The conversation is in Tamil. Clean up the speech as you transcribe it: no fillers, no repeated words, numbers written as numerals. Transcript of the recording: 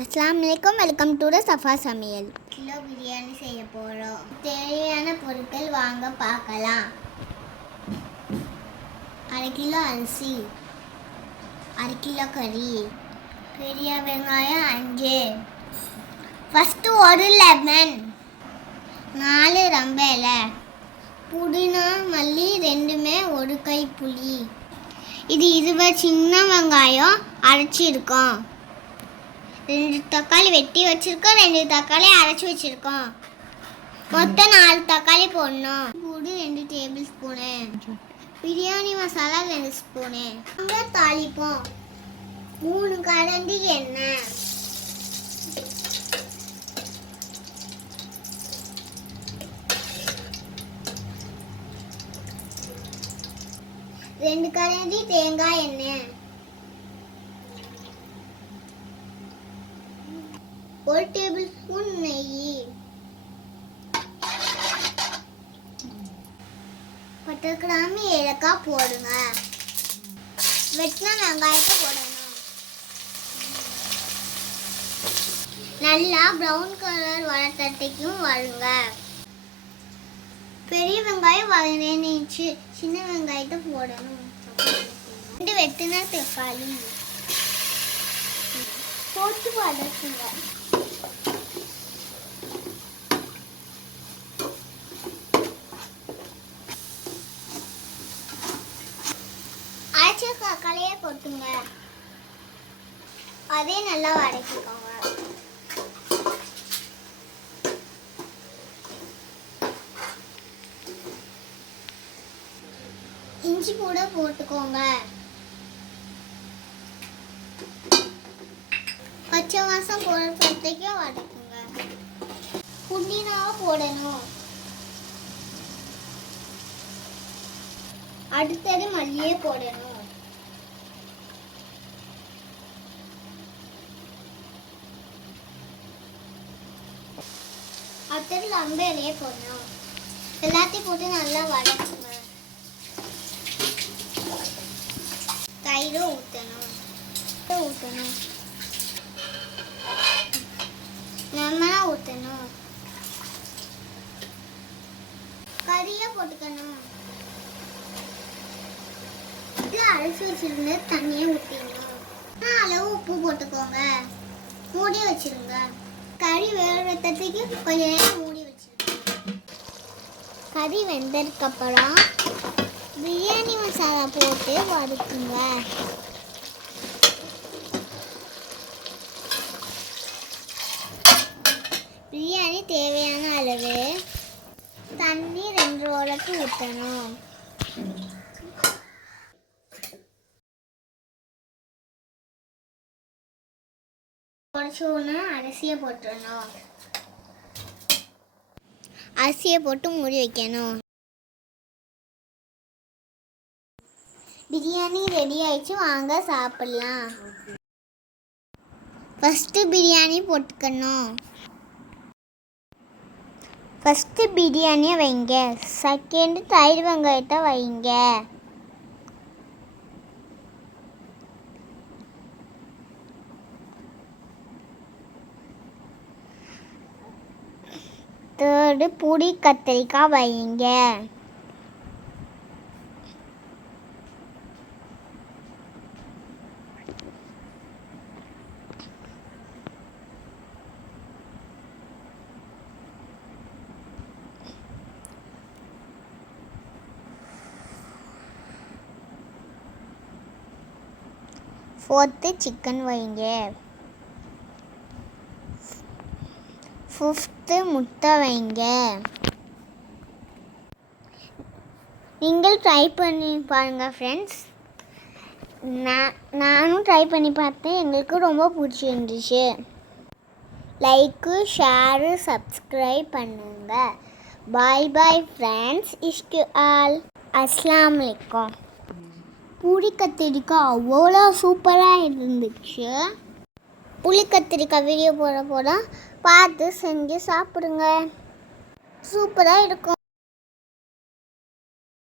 அஸ்ஸலாமு அலைக்கும். வெல்கம் டு சஃபா சமையல். கிலோ பிரியாணி செய்ய போகிறோம். தேவையான பொருட்கள் வாங்க பார்க்கலாம். 1/2 கிலோ அரிசி, 1/2 கிலோ கறி, பெரிய வெங்காயம் 5, ஃபஸ்ட்டு 1 லெமன், 4 ரம்பைல, புதினா மல்லி 2மே 1 கை புளி. இது 20 சின்ன வெங்காயம் அரைச்சிருக்கோம். 2 தக்காளி வெட்டி வச்சிருக்கோம். 2 தக்காளி அரைச்சி வச்சிருக்கோம். மொத்தம் 4 தக்காளி போடணும். பூண்டு 2 table spoon, biryani masala 2 spoon. தாளிப்போம். 3 கரண்டி எண்ணெய், 2 கரண்டி தேங்காய் எண்ணெய், 1 டேபிள் ஸ்பூன் நெய், பட்டை கிராம்பு ஏலக்காய் போடுங்க. வெட்டின வெங்காயத்தை போடணும். நல்லா ப்ரௌன் கலர் வளர்த்தட்டைக்கும் வருங்க. பெரிய வெங்காயம் 15 இன்ச்சு, சின்ன வெங்காயத்தை போடணும். 2 வெட்டின தக்காளி போட்டு வதக்குங்க. அரைச்ச தக்காளியை கொட்டுங்க. அதே நல்லா வதக்கிக்கோங்க. இஞ்சி கூட போட்டுக்கோங்க. பச்சை வாசம் போடுறதுக்கு வதக்குங்க. புதினாவை போடணும். அடுத்தது மல்லியை போடணும். அடுத்தது லம்பையிலேயே போடணும். எல்லாத்தையும் போட்டு நல்லா வதக்குங்க. தயிர் ஊற்றணும். லெமனை ஊற்றணும். கறியை போட்டுக்கணும். அரைச்சி வச்சிருந்த தண்ணியை ஊற்றிடணும். அளவு உப்பு போட்டுக்கோங்க. மூடி வச்சிருங்க. கறி வேகிறதுக்கு கொஞ்ச நேரம் மூடி வச்சிருங்க. கறி வெந்ததுக்கப்புறம் பிரியாணி மசாலா போட்டு வதக்குங்க. பிரியாணி தேவையான அளவு தண்ணி 2 உலக்கு ஊற்றணும். அரிசியை போட்டுடணும். அரிசியை போட்டு மூடி வைக்கணும். பிரியாணி ரெடி ஆயிடுச்சு, வாங்க சாப்பிடலாம். ஃபஸ்ட்டு பிரியாணி போட்டுக்கணும். ஃபஸ்ட்டு பிரியாணியை வைங்க. செகண்டு தயிர் வெங்காயத்தை வைங்க. தேர்டு புளி கத்திரிக்காய் வைங்க. ஃபோர்த்து சிக்கன் வைங்க. ஃபிஃப்த்து முட்டை வைங்க. நீங்கள் ட்ரை பண்ணி பாருங்கள் ஃப்ரெண்ட்ஸ். நானும் ட்ரை பண்ணி பார்த்தேன். எங்களுக்கு ரொம்ப பிடிச்சிருந்துச்சு. லைக்கு, ஷேரு, சப்ஸ்கிரைப் பண்ணுங்க. பாய் பாய் ஃப்ரெண்ட்ஸ். இஷ்டு ஆல். அஸ்ஸலாமு அலைக்கும். புளி கத்திரிக்காய் அவ்வளோ சூப்பராக இருந்துச்சு. புளி கத்திரிக்காய் வீடியோ போட பார்த்து செஞ்சு சாப்பிடுங்க. சூப்பராக இருக்கும்.